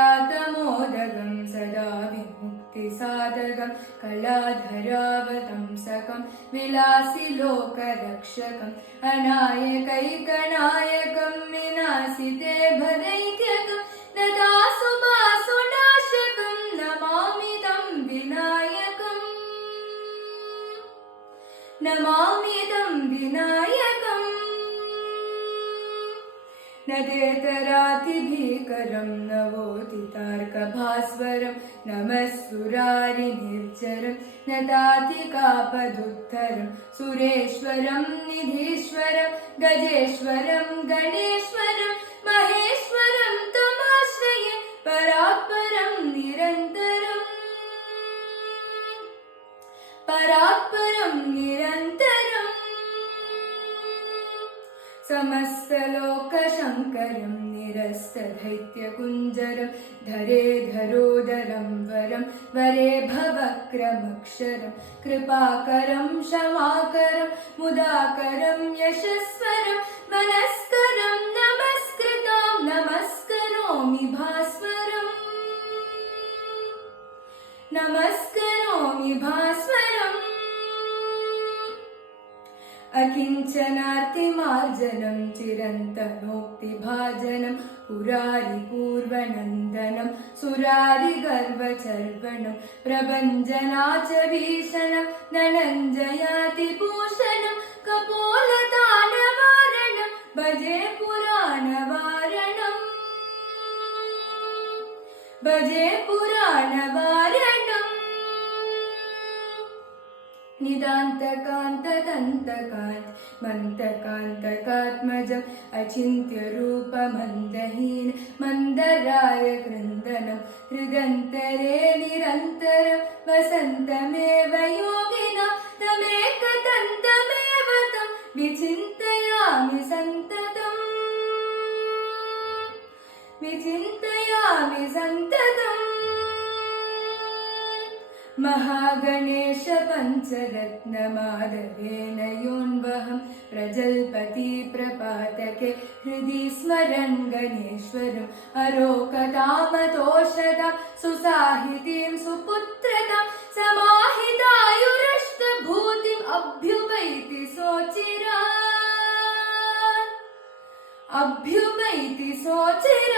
मुदाकरातमोदगं सदा विमुक्तिसाधकं कलाधरावतंसकं विलासिलोकरक्षकम् अनायकैकनायकं विनाशिते भदैत्यकं ददासुमासुनाशकं नमामि तं विनायकम् नमामि तं विनायकम् नदेतरातिभीकरं नवोदितार्कभास्वरं नमस्सुरारिनिर्जरं नदातिकापदुत्तरं सुरेश्वरं निधीश्वरं गजेश्वरं गणेश्वरं महेश्वरं तमाश्रये परात्परं निरन्तरम् परात्परं निरन्तरम् समस्तलोकशङ्करं निरस्तदैत्यकुञ्जरं धरे धरोदरं वरं वरे भवक्रमक्षरं कृपाकरं क्षमाकरं मुदाकरं यशस्वरं मनस्करं नमस्कृतां नमस्करोमि भास्वरम् नमस्करोमि भास्वरम् अकिञ्चनार्तिमार्जनं चिरन्तनोक्तिभाजनं पुरारिपूर्वनन्दनं सुरारिगर्वचर्वणं प्रभञ्जनाच भीषणं धनञ्जयातिभूषणं कपोलताडवारणं भजे पुराणवारणम् भजे पुराणवारणम् निदान्तकान्तदन्तकान्त मन्तकान्तकात्मजम् अचिन्त्यरूपमन्दहीन मन्दराय कृन्दनं हृदन्तरे निरन्तरं वसन्तमेव योगिना तमेकतन्तमेव तं विचिन्तयामि सन्ततम् विचिन्तयामि सन्ततम् महागणेश पञ्चरत्नमादरेण योन्वहं प्रजल्पति प्रपातके हृदि स्मरन् गणेश्वरम् अरोकतामतोषतां सुसाहितीं सुपुत्रतां समाहितायुरष्टभूतिम् अभ्युपैति सोचिरात् अभ्युपैति सोचिरात्